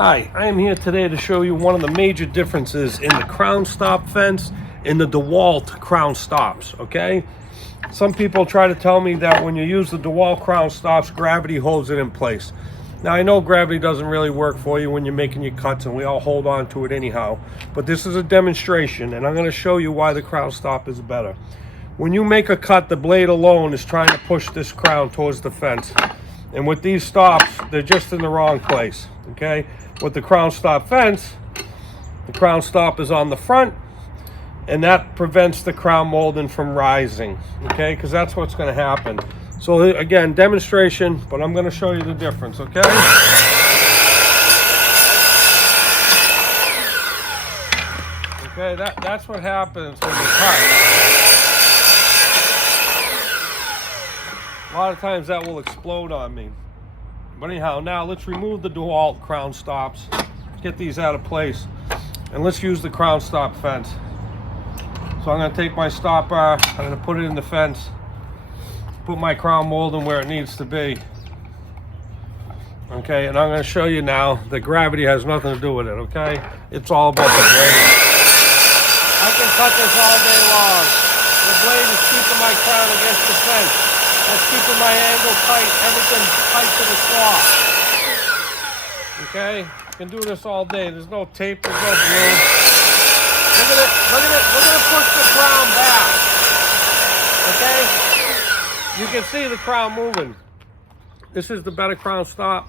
Hi, I am here today to show you one of the major differences in the crown stop fence and the DeWalt crown stops, okay? Some people try to tell me that when you use the DeWalt crown stops, gravity holds it in place. Now, I know gravity doesn't really work for you when you're making your cuts, and we all hold on to it anyhow, but this is a demonstration, and I'm going to show you why the crown stop is better. When you make a cut, the blade alone is trying to push this crown towards the fence. And with these stops, they're just in the wrong place, okay? With the crown stop fence, the crown stop is on the front, and that prevents the crown molding from rising, okay? Because that's what's going to happen. So again, demonstration, but I'm going to show you the difference, okay? Okay, that's what happens when you cut. A lot of times that will explode on me. But anyhow, now let's remove the DeWalt crown stops, get these out of place, and let's use the crown stop fence. So I'm going to take my stop bar, I'm going to put it in the fence, put my crown molding where it needs to be. Okay, and I'm going to show you now that gravity has nothing to do with it, okay? It's all about the blade. I can cut this all day long. The blade is keeping my crown against the fence. That's keeping my angle tight, everything tight to the saw. Okay? I can do this all day. There's no tape, there's no glue. Look at it, look at it, look at it push the crown back. Okay? You can see the crown moving. This is the better crown stop.